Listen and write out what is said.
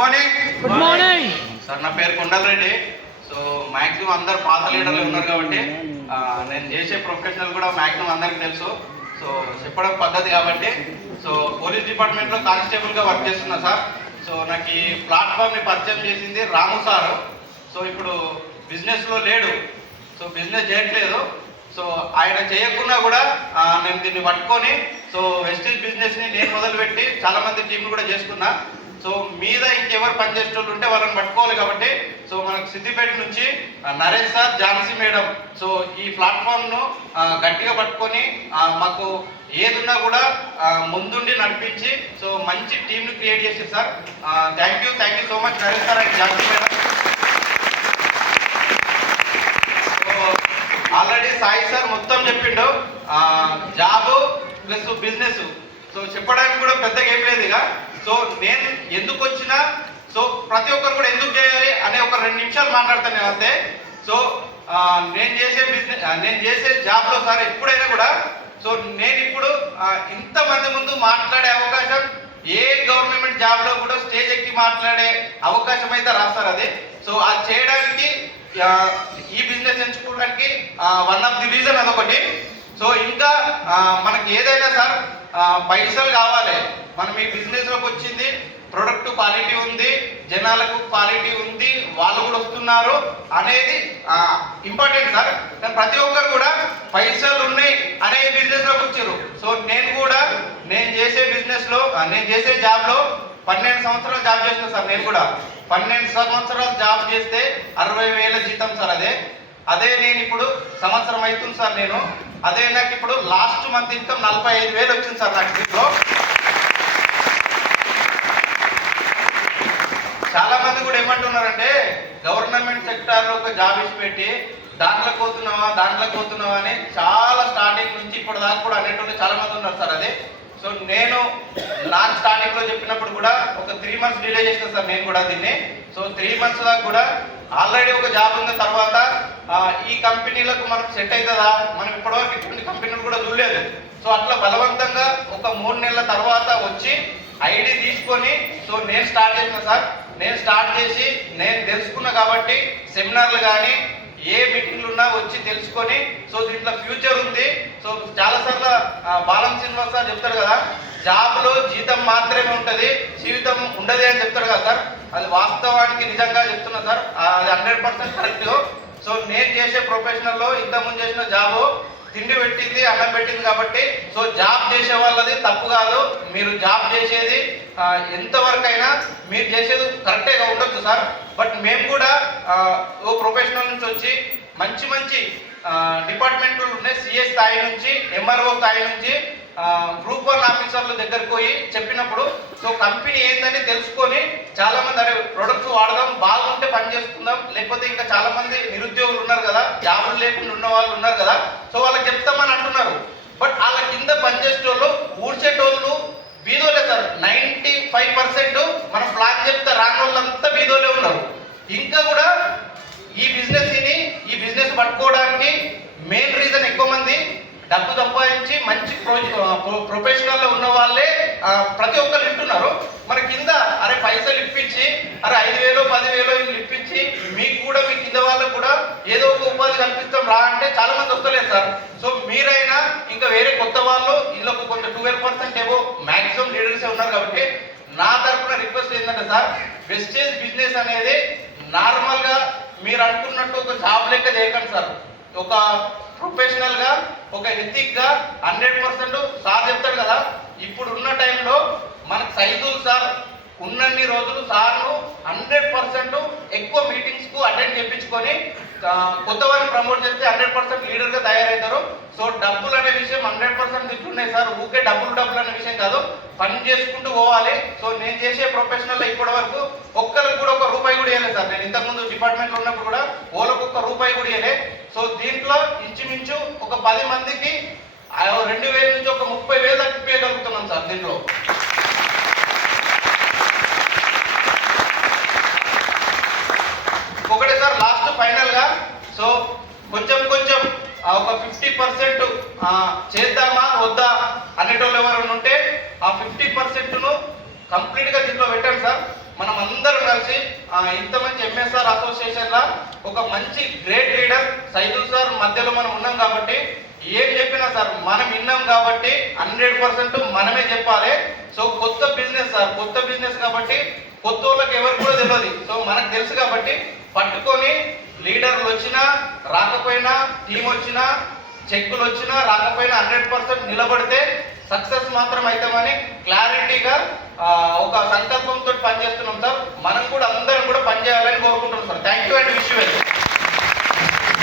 Morning good morning sir నా పేరు Kondal Reddy so maximum అందరు పాత లీడర్లు ఉన్నారు కాబట్టి నేను చేసే ప్రొఫెషనల్ కూడా మాక్సిమం అందరికి తెలుసు. సో చెప్పడం పద్ధతి కాబట్టి సో పోలీస్ డిపార్ట్మెంట్లో కానిస్టేబుల్గా వర్క్ చేస్తున్నా సార్. సో నాకు ఈ ప్లాట్ఫామ్ని పరిచయం చేసింది రాము సార్. సో ఇప్పుడు బిజినెస్లో లేడు. సో బిజినెస్ చేయట్లేదు. సో ఆయన చేయకున్నా కూడా నేను దీన్ని పట్టుకొని సో వెస్టేజ్ బిజినెస్ని నేను మొదలుపెట్టి చాలా మంది టీంలు కూడా చేసుకున్నా. సో మీద ఇంకెవరు పనిచేసేటోళ్ళు ఉంటే వాళ్ళని పట్టుకోవాలి కాబట్టి సో మనకు సిద్దిపేట నుంచి Naresh sir Jhansi madam so ఈ ప్లాట్ఫామ్ను గట్టిగా పట్టుకొని మాకు ఏదున్నా కూడా ముందుండి నడిపించి సో మంచి టీంను క్రియేట్ చేశారు sir. Thank you thank you so much Naresh sir and Jhansi madam. So already Sai sir మొత్తం చెప్పిండు. Job plus business. సో చెప్పడానికి కూడా పెద్దగా ఏం లేదు ఇక. సో నేను ఎందుకు వచ్చినా సో ప్రతి ఒక్కరు కూడా ఎందుకు చేయాలి అనే ఒక రెండు నిమిషాలు మాట్లాడతాను నేను అంతే. సో నేను చేసే బిజినెస్ నేను చేసే జాబ్లో సార్ ఎప్పుడైనా కూడా సో నేను ఇప్పుడు ఇంతమంది ముందు మాట్లాడే అవకాశం ఏ గవర్నమెంట్ జాబ్లో కూడా స్టేజ్ ఎక్కి మాట్లాడే అవకాశం అయితే రాస్తారు అది. సో అది చేయడానికి ఈ బిజినెస్ ఎంచుకోవడానికి వన్ ఆఫ్ ది రీజన్ అదొకటి. సో ఇంకా మనకి ఏదైనా సార్ పైసలు కావాలి. మనం ఈ బిజినెస్లోకి వచ్చింది ప్రొడక్ట్ క్వాలిటీ ఉంది జనాలకు క్వాలిటీ ఉంది వాళ్ళు కూడా వస్తున్నారు అనేది ఇంపార్టెంట్ సార్. కానీ ప్రతి ఒక్కరు కూడా పైసలు ఉన్నాయి అనే బిజినెస్లోకి వచ్చారు సో నేను కూడా నేను చేసే బిజినెస్లో నేను చేసే జాబ్లో పన్నెండు సంవత్సరాలు జాబ్ చేస్తున్నాను సార్ నేను కూడా. పన్నెండు సంవత్సరాలు జాబ్ చేస్తే అరవై వేల జీతం సార్ అదే. అదే నేను ఇప్పుడు సంవత్సరం అవుతుంది సార్ నేను. అదే నాకు ఇప్పుడు లాస్ట్ మంత్ ఇన్కమ్ నలభై ఐదు వేలు వచ్చింది సార్ నాకు దీంట్లో. చాలా మంది కూడా ఏమంటున్నారంటే గవర్నమెంట్ సెక్టార్లో ఒక జాబ్ ఇచ్చి పెట్టి దాంట్లో పోతున్నావా దాంట్లో పోతున్నావా అని చాలా స్టార్టింగ్ నుంచి ఇప్పుడు దాకా కూడా అనేటువంటి చాలా మంది ఉన్నారు సార్ అది. సో నేను నాకు స్టార్టింగ్లో చెప్పినప్పుడు కూడా ఒక త్రీ మంత్స్ డిలే చేసిన సార్ నేను కూడా దీన్ని. సో త్రీ మంత్స్ దాకా కూడా ఆల్రెడీ ఒక జాబ్ ఉన్న తర్వాత ఈ కంపెనీలకు మనకు సెట్ అవుతుందా? మనం ఇప్పటివరకు ఇటువంటి కంపెనీలు కూడా చూడలేదు. సో అట్లా బలవంతంగా ఒక మూడు నెలల తర్వాత వచ్చి ఐడి తీసుకొని సో నేను స్టార్ట్ చేసిన సార్. నేను స్టార్ట్ చేసి నేను తెలుసుకున్నా కాబట్టి సెమినార్లు కానీ ఏ మీటింగ్లు ఉన్నా వచ్చి తెలుసుకొని సో దీంట్లో ఫ్యూచర్ ఉంది. సో చాలా సార్లు బాలం శ్రీనివాస్ సార్ చెప్తారు కదా జాబ్లో జీతం మాత్రమే ఉంటుంది జీవితం ఉండదు అని చెప్తారు కదా సార్. అది వాస్తవానికి నిజంగా చెప్తున్నా సార్. అది హండ్రెడ్ పర్సెంట్ కరెక్ట్. సో నేను చేసే ప్రొఫెషనల్లో ఇంతకుముందు చేసిన జాబ్ తిండి పెట్టింది అన్నం పెట్టింది కాబట్టి సో జాబ్ చేసే వాళ్ళది తప్పు కాదు. మీరు జాబ్ చేసేది ఆ, ఎంతవరకు అయినా మీరు చేసేది కరెక్టేగా ఉండొచ్చు సార్. బట్ మేము కూడా ఓ ప్రొఫెషనల్ నుంచి వచ్చి మంచి మంచి డిపార్ట్మెంట్లు ఉన్నాయి సిఎస్ స్థాయి నుంచి ఎంఆర్ఓ స్థాయి నుంచి గ్రూప్ వన్ ఆఫీసర్ల దగ్గరకు పోయి చెప్పినప్పుడు సో కంపెనీ ఏందని తెలుసుకొని చాలా మంది అరే ప్రొడక్ట్స్ వాడదాం బాగుంటే పని చేసుకుందాం. లేకపోతే ఇంకా చాలా మంది నిరుద్యోగులు ఉన్నారు కదా జాబులు లేకుండా ఉన్న వాళ్ళు ఉన్నారు కదా సో వాళ్ళకి చెప్తామని అంటున్నారు. బట్ వాళ్ళ కింద పనిచేసేటోళ్ళు ఊడ్చేటోళ్ళు బీదోలే సార్. నైంటీ ఫైవ్ పర్సెంట్ మన ప్లాన్ చెప్తే రాని వాళ్ళంతా బీదోలే ఉన్నారు. ఇంకా కూడా ఈ బిజినెస్ని ఈ బిజినెస్ పట్టుకోవడానికి మెయిన్ రీజన్ ఎక్కువ మంది డబ్బు సంపాదించి మంచి ప్రొఫెషనల్లో ఉన్న వాళ్ళే ప్రతి ఒక్కరు వింటున్నారు మన కింద అరే పైసలు ఇప్పించి అరే ఐదు వేలు పదివేలు ఇప్పించి మీకు కూడా మీ కింద వాళ్ళకు కూడా ఏదో ఒక ఉపాధి కల్పిస్తాం రా అంటే చాలా మంది వస్తలేదు సార్. సో మీరైనా ఇంకా వేరే కొత్త వాళ్ళు ఇళ్ళకు కొంత ట్వెల్వ్ పర్సెంట్ ఏవో మాక్సిమం లీడర్స్ ఉన్నారు కాబట్టి నా తరపున రిక్వెస్ట్ ఏంటంటే సార్ వెస్టేజ్ బిజినెస్ అనేది నార్మల్గా మీరు అనుకున్నట్టు ఒక జాబ్ లెక్క చేయకండి సార్. ఒక ప్రొఫెషనల్గా ఒక ఎథిక్గా హండ్రెడ్ పర్సెంట్ సార్ చెప్తాడు కదా ఇప్పుడు ఉన్న టైంలో మనకు సైదుల్ సార్. ఉన్నన్ని రోజులు సార్ను హండ్రెడ్ పర్సెంట్ ఎక్కువ మీటింగ్స్కు అటెండ్ చేయించుకొని కొత్త వారిని ప్రమోట్ చేస్తే హండ్రెడ్ పర్సెంట్ లీడర్గా తయారవుతారు. సో డబ్బులు అనే విషయం హండ్రెడ్ పర్సెంట్ ఇట్లున్నాయి సార్. ఊకే డబ్బులు డబ్బులు అనే విషయం కాదు. పని చేసుకుంటూ పోవాలి. సో నేను చేసే ప్రొఫెషనల్ ఇప్పటి వరకు ఒక్కరికి కూడా ఒక రూపాయి కూడా వేయలేదు సార్. నేను ఇంతకుముందు డిపార్ట్మెంట్ ఉన్నప్పుడు కూడా ఓలకు ఒక్క రూపాయి కూడా ఇవ్వలే సో దీంట్లో ఇంచుమించు ఒక పది మందికి ఆ రెండు వేల నుంచి ఒక ముప్పై వేలు దాకా సార్ దీంట్లో. ఒకటే సార్ లాస్ట్ ఫైనల్గా సో కొంచెం కొంచెం ఒక ఫిఫ్టీ పర్సెంట్ చేద్దామా వద్దా అనేటోళ్ళు ఎవరైనా ఉంటే ఆ ఫిఫ్టీ పర్సెంట్ను కంప్లీట్గా దీంట్లో పెట్టండి సార్. మనం అందరం కలిసి ఇంత మంచి ఎంఎస్ఆర్ అసోసియేషన్ లా ఒక మంచి గ్రేట్ లీడర్ సైదు సార్ మధ్యలో మనం ఉన్నాం కాబట్టి ఏం చెప్పినా సార్ మనం విన్నాం కాబట్టి హండ్రెడ్ పర్సెంట్ మనమే చెప్పాలి. సో కొత్త బిజినెస్ సార్ కొత్త బిజినెస్ కాబట్టి కొత్త వాళ్ళకి ఎవరికి కూడా తెలియదు సో మనకు తెలుసు కాబట్టి పట్టుకొని లీడర్లు వచ్చినా రాకపోయినా టీం వచ్చినా చెక్కులు వచ్చినా రాకపోయినా హండ్రెడ్ పర్సెంట్ నిలబడితే సక్సెస్ మాత్రం అవుతామని క్లారిటీగా ఒక సంకల్పంతో పనిచేస్తున్నాం సార్. మనం కూడా అందరం కూడా పనిచేయాలని కోరుకుంటున్నాం sir. Thank you and wish well